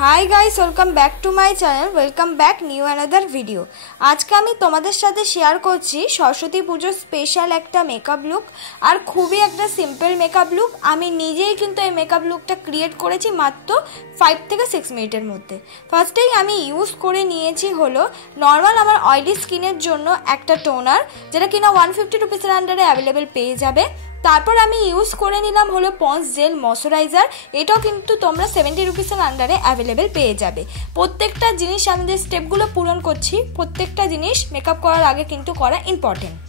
High guys welcome back to my channel welcome back new another video. आज के आमी तोमादेर साथे शेयर करछि सरस्वती पुजोर स्पेशल एकटा मेकअप लुक और खूबी एकटा सिम्पल मेकअप लुक। आमी निजेई किन्तु एई मेकअप लुकटा क्रिएट करेछि मात्र 5 থেকে 6 मिनिटेर मध्य। फार्स्टेई आमी यूज करे निয়েছি हलो नर्माल आमार ऑयली स्किनेर जोन्नो एकटा टोनार जेटा किना 150 रुपिसेर आंडारे अवेलेबल पेये जाबे। तारपर आमी यूज करे निलाम हलो पन्स जेल मयश्चाराइजार, एटाओ किन्तु तोमरा 70 रुपिसेर आंडारे अवेलेबल पेये जाबे। प्रत्येकटा जिनिस आमि जे स्टेपगुलो पूरण करछि प्रत्येकटा जिनिस मेकअप करार आगे किन्तु करा इम्पोर्टेंट।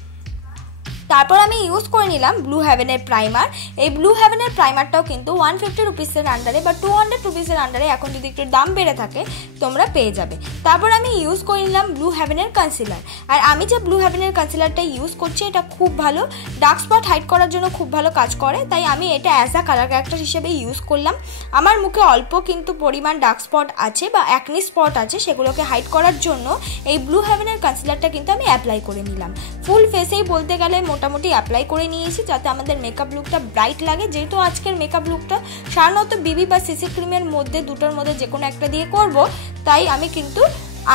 तारपर आमी यूज करे निलाम ब्लू हेवेनेर प्राइमार। এই ব্লু হেভেনের প্রাইমারটাও কিন্তু 150 রুপিসের আন্ডারে বা 200 রুপিসের আন্ডারে এখন যদি একটু দাম বেড়ে থাকে তোমরা পেয়ে যাবে। তারপর আমি ইউজ করে নিলাম ব্লু হেভেনের কনসিলার। আর আমি যে ব্লু হেভেনের কনসিলারটা ইউজ করছি এটা খুব ভালো ডার্ক স্পট হাইড করার জন্য খুব ভালো কাজ করে, তাই আমি এটা অ্যাজ আ কালার ক্যারেক্টার হিসেবে ইউজ করলাম। আমার মুখে অল্প কিন্তু পরিমাণ ডার্ক স্পট আছে বা অ্যাকনি স্পট আছে, সেগুলোকে হাইড করার জন্য এই ব্লু হেভেনের কনসিলারটা কিন্তু আমি অ্যাপ্লাই করে নিলাম। ফুল ফেসেই বলতে গেলে মোটামুটি অ্যাপ্লাই করে নিয়েছি যাতে আমাদের মেকআপ লুকটা ব্রাইট লাগে। যেহেতু আজকের মেকআপ লুকটা সাধারণত বিবি বা সিসি ক্রিমের মধ্যে দুটোর মধ্যে যে কোনো একটা দিয়ে করব, তাই আমি কিন্তু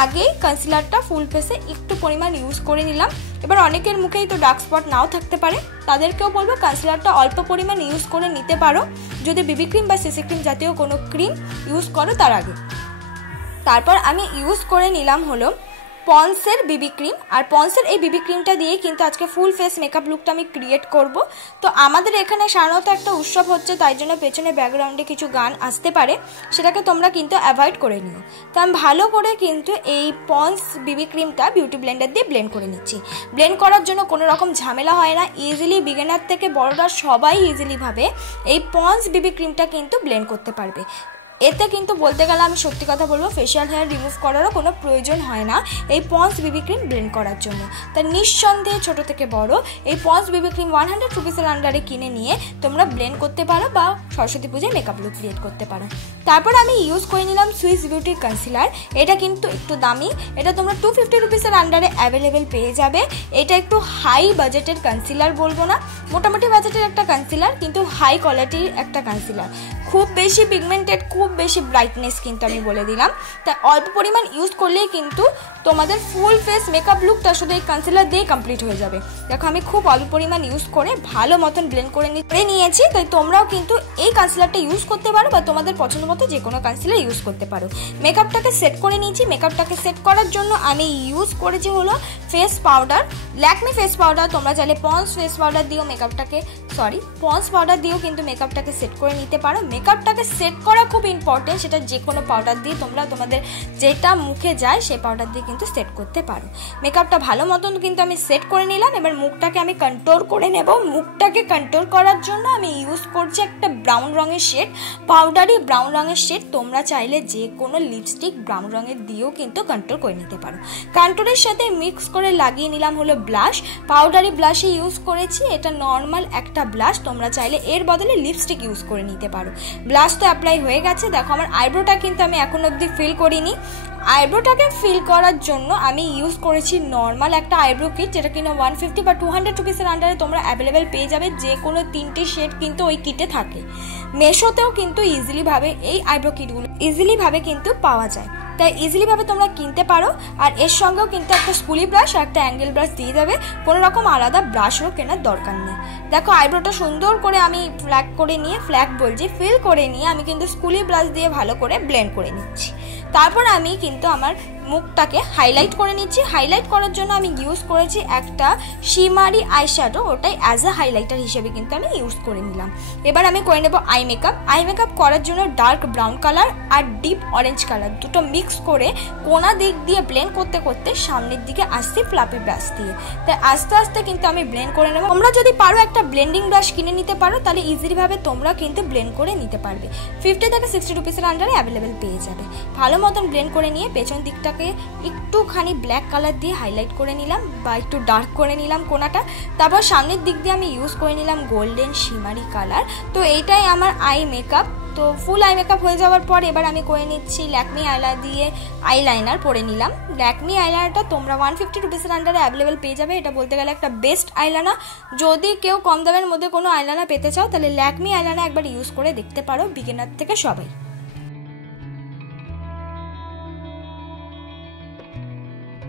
আগেই কনসিলারটা ফুল ফেসে একটু পরিমাণ ইউজ করে নিলাম। এবার অনেকের মুখেই তো ডার্ক স্পট নাও থাকতে পারে, তাদেরকেও বলবো কনসিলারটা অল্প পরিমাণ ইউজ করে নিতে পারো যদি বিবি ক্রিম বা সিসি ক্রিম জাতীয় কোনো ক্রিম ইউজ করো তার আগে। তারপর আমি ইউজ করে নিলাম হলো পন্সের বিবি ক্রিম। আর পন্সের এই বিবি ক্রিমটা দিয়ে কিন্তু আজকে ফুল ফেস মেকআপ লুকটা আমি ক্রিয়েট করব। তো আমাদের এখানে সাধারণত একটা উৎসব হচ্ছে, তাই জন্য পেছনে ব্যাকগ্রাউন্ডে কিছু গান আসতে পারে, সেটাকে তোমরা কিন্তু অ্যাভয়েড করে নিও। তো আমি ভালো করে কিন্তু এই পন্স বিবি ক্রিমটা বিউটি ব্লেন্ডার দিয়ে ব্লেন্ড করে নিচ্ছি। ব্লেন্ড করার জন্য কোনো রকম ঝামেলা হয় না, ইজিলি বিগিনার থেকে বড়রা সবাই ইজিলিভাবে এই পন্স বিবি ক্রিমটা কিন্তু ব্লেন্ড করতে পারবে। এতে কিন্তু বলতে গেলে আমি সত্যি কথা বলবো ফেশিয়াল হেয়ার রিমুভ করারও কোনো প্রয়োজন হয় না এই পন্স বিবি ক্রিম ব্লেন্ড করার জন্য। তাই নিঃসন্দেহে ছোট থেকে বড় এই পন্স বিবি ক্রিম 100 রুপিসের আন্ডারে কিনে নিয়ে তোমরা ব্লেন্ড করতে পারো বা সরস্বতী পূজায় মেকআপ লুক ক্রিয়েট করতে পারো। তারপর আমি ইউজ করে নিলাম সুইস বিউটির কনসিলার। এটা কিন্তু একটু দামি, এটা তোমরা 250 রুপিসের আন্ডারে অ্যাভেলেবেল পেয়ে যাবে। এটা একটু হাই বাজেটের কনসিলার বলবো না, মোটামুটি বাজেটের একটা কনসিলার, কিন্তু হাই কোয়ালিটির একটা কনসিলার। খুব বেশি পিগমেন্টেড খুব বেশি ব্রাইটনেস কিন্তু আমি বলে দিলাম, তাই অল্প পরিমাণ ইউজ করলেই কিন্তু তোমাদের ফুল ফেস মেকআপ লুকটা শুধু এই কনসিলার দিয়ে কমপ্লিট হয়ে যাবে। দেখো আমি খুব অল্প পরিমাণ ইউজ করে ভালো মতন ব্লেন্ড করে নিয়েছি, তাই তোমরাও কিন্তু এই কনসিলারটা ইউজ করতে পারো বা তোমাদের পছন্দ মতো যে কোনো কনসিলার ইউজ করতে পারো। মেকআপটাকে সেট করে নিয়েছি। মেকআপটাকে সেট করার জন্য আমি ইউজ করেছি হলো face powder, Lakme face powder. তোমরা চাইলে পন্স ফেস পাউডার দিয়েও পন্স পাউডার দিয়েও কিন্তু মেকআপটাকে সেট করে নিতে পারো। মেকআপটাকে সেট করা খুব ইম্পর্টেন্ট, সেটা যে কোনো পাউডার দিয়ে তোমরা তোমাদের যেটা মুখে যায় সেই পাউডার দিয়ে কিন্তু সেট করতে পারো। মেকআপটা ভালো মতন কিন্তু আমি সেট করে নিলাম। এবার মুখটাকে আমি কন্ট্রোল করে নেব। মুখটাকে কন্ট্রোল করার জন্য আমি ইউজ করছি একটা ব্রাউন রঙের শেড, পাউডারি ব্রাউন রঙের শেড। তোমরা চাইলে যে কোনো লিপস্টিক ব্রাউন রঙের দিয়েও কিন্তু কন্ট্রোল করে নিতে পারো। কন্ট্রোলের সাথে মিক্স করে লাগিয়ে নিলাম হলো ব্লাশ। পাউডারি ব্লাশে ইউজ করেছি, এটা নর্মাল একটা ব্লাশ, তোমরা চাইলে এর বদলে লিপস্টিক ইউজ করে নিতে পারো। ব্লাশ তো অ্যাপ্লাই হয়ে গেছে। দেখো আমার আইব্রোটা কিন্তু আমি এখন অবধি ফিল করিনি। আইব্রোটাকে ফিল করার জন্য আমি ইউজ করেছি নর্মাল একটা আইব্রো কিট, যেটা কিনা 150 বা 200 রুপিসের আন্ডারে তোমরা অ্যাভেলেবেল পেয়ে যাবে। যে কোনো 3টে শেড কিন্তু ওই কিটে থাকে। মেশোতেও কিন্তু ইজিলিভাবে এই আইব্রো কিটগুলো ইজিলিভাবে কিন্তু পাওয়া যায়, তাই ইজিলিভাবে তোমরা কিনতে পারো। আর এর সঙ্গেও কিন্তু একটা স্কুলি ব্রাশ আর একটা অ্যাঙ্গেল ব্রাশ দিয়ে যাবে, কোনো রকম আলাদা ব্রাশও কেনার দরকার নেই। দেখো আইব্রোটা সুন্দর করে আমি ফিল করে নিয়ে আমি কিন্তু স্কুলি ব্রাশ দিয়ে ভালো করে ব্লেন্ড করে নিচ্ছি। তারপর আমি কিন্তু আমার মুখটাকে হাইলাইট করে নিচ্ছি। হাইলাইট করার জন্য আমি ইউজ করেছি একটা শিমারি আইশ্যাডো, ওটাই অ্যাজ আ হাইলাইটার হিসেবে কিন্তু আমি ইউজ করে নিলাম। এবার আমি করে নেব আই মেকআপ। আই মেকআপ করার জন্য ডার্ক ব্রাউন কালার আর ডিপ অরেঞ্জ কালার দুটো মিক্স করে কোনা দিক দিয়ে ব্লেন্ড করতে করতে সামনের দিকে আসছি ফ্লাপি ব্রাশ দিয়ে। তাই আস্তে আস্তে কিন্তু আমি ব্লেন্ড করে নেব। তোমরা যদি পারো একটা ব্লেন্ডিং ব্রাশ কিনে নিতে পারো, তাহলে ইজিলিভাবে তোমরা কিন্তু ব্লেন্ড করে নিতে পারবে। 50 থেকে 60 রুপিসের আন্ডারে অ্যাভেলেবেল পেয়ে যাবে। ভালো মতন ব্লেন্ড করে নিয়ে পেছন দিকটাকে একটুখানি ব্ল্যাক কালার দিয়ে হাইলাইট করে নিলাম বা একটু ডার্ক করে নিলাম কোনাটা। তারপর সামনের দিক দিয়ে আমি ইউজ করে নিলাম গোল্ডেন শিমারি কালার। তো এইটাই আমার আই মেকআপ। তো ফুল আই মেকআপ হয়ে যাওয়ার পর এবার আমি করে নিচ্ছি ল্যাকমি আইলাইনার দিয়ে আইলাইনার পরে নিলাম। ল্যাকমি আইলাইনারটা তোমরা 150 রুপিসের আন্ডারে অ্যাভেলেবেল পেয়ে যাবে। এটা বলতে গেলে একটা বেস্ট আইলাইনার। যদি কেউ কম দামের মধ্যে কোনো আইলাইনার পেতে চাও তাহলে ল্যাকমি আইলাইনার একবার ইউজ করে দেখতে পারো, বিগিনার থেকে সবাই।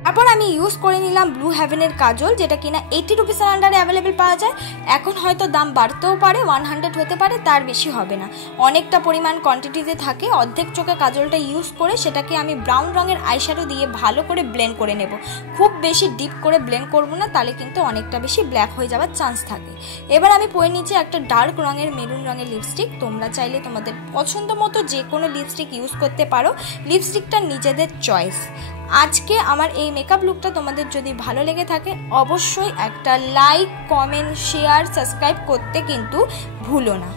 তারপর আমি ইউজ করে নিলাম ব্লু হেভেনের কাজল, যেটা কিনা 80 রুপিসের আন্ডারে অ্যাভেলেবেল পাওয়া যায়। এখন হয়তো দাম বাড়তেও পারে, 100 হতে পারে, তার বেশি হবে না, অনেকটা পরিমাণ কোয়ান্টিটিতে থাকে। অর্ধেক চোখে কাজলটা ইউজ করে সেটাকে আমি ব্রাউন রঙের আইশ্যাডো দিয়ে ভালো করে ব্লেন্ড করে নেব। খুব বেশি ডিপ করে ব্লেন্ড করব না, তাহলে কিন্তু অনেকটা বেশি ব্ল্যাক হয়ে যাওয়ার চান্স থাকে। এবার আমি পরে নিচ্ছি একটা ডার্ক রঙের মেরুন রঙের লিপস্টিক। তোমরা চাইলে তোমাদের পছন্দ মতো যে কোনো লিপস্টিক ইউজ করতে পারো, লিপস্টিকটা নিজেদের চয়েস। আজকে আমার এই মেকআপ লুকটা তোমাদের যদি ভালো লেগে থাকে অবশ্যই একটা লাইক, কমেন্ট, শেয়ার, সাবস্ক্রাইব করতে কিন্তু ভুলো না।